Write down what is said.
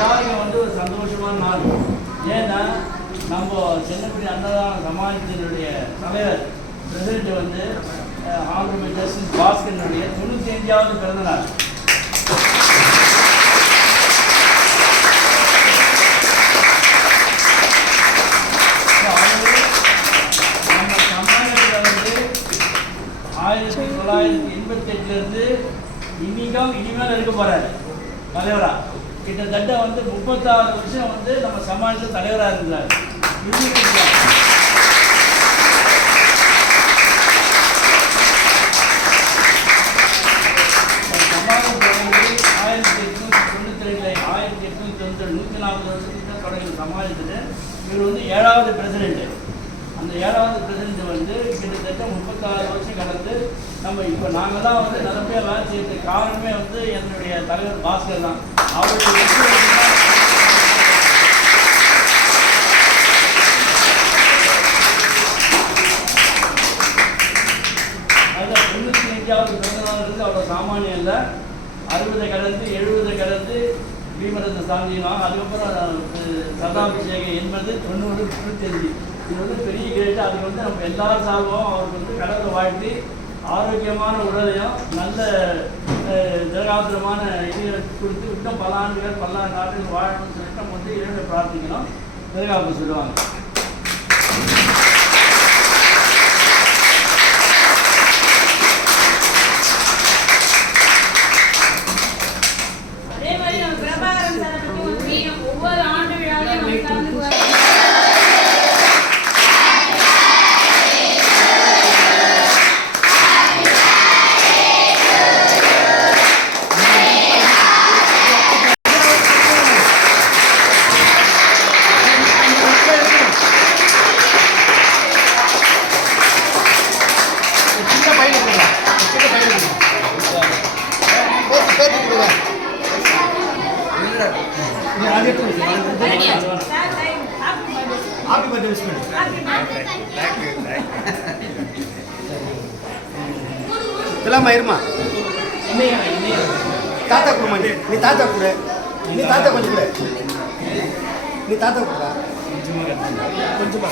எல்லாருக்கும் வந்து ஒரு சந்தோஷமான நாள். ஏன்னா நம்ம சென்னப்படி அன்னதான சமாஜத்தினுடைய தலைவர் பிரசிடென்ட் வந்து ஆனரபிள் ஜஸ்டிஸ் பாஸ்கரனுடைய 95வது பிறந்த நாள். நம்ம சமாஜத்தில் வந்து 1988 இனிமேல் இருக்க போறாரு தலைவரா. கிட்டத்தட்ட வந்து 36 வருஷம் வந்து நம்ம சமாஜத்தில் தலைவராக இருக்கிறார். சமாஜம் தொடங்கி 1892 140 வருஷத்துக்கு தொடங்கின சமாஜத்தில் இவர் வந்து 7வது பிரசிடென்ட். அந்த 7வது பிரசிடென்ட் வந்து கிட்டத்தட்ட 36 வருஷம் கடந்து நம்ம இப்போ நாங்கள் தான் வந்து நல்லபடியாக வேலை செய்யறதுக்கு காரணமே வந்து என்னுடைய தலைவர் பாஸ்கர் தான். அவருடைய அதில் 95வது பிறந்த நாள் இருந்து அவ்வளோ சாமானியம் இல்லை. 60 கடந்து 70 கடந்து பீமரத்ன சாந்தியம், அதுக்கப்புறம் சதாபிஷேகம் என்பது 90 95. இது வந்து பெரிய கேட்டு. அதுக்கு வந்து நம்ம எல்லாரும் சார்போம் அவருக்கு வந்து கடவுளை வாழ்த்தி ஆரோக்கியமான உடலையும் நல்ல திரகாத்திரமான இது கொடுத்து இன்னும் பல ஆண்டுகள் பல நாட்டுகள் வாழணும்னு சொல்லிட்டு நம்ம வந்து இறைவனை பிரார்த்திக்கணும். திரகாப்பு சொல்லுவாங்க. அதே மாதிரி நம்ம பிரபாகரன் சாரை பற்றி ஒரு தெரியும். ஒவ்வொரு ஆண்டு விழாவிலையும் நம்ம கலந்துக்குவார். இருமா தாத்தா கூட நீ தாத்தா கூட நீ தாத்தா கொஞ்சம் கூட நீ தாத்தா கூட கொஞ்சமா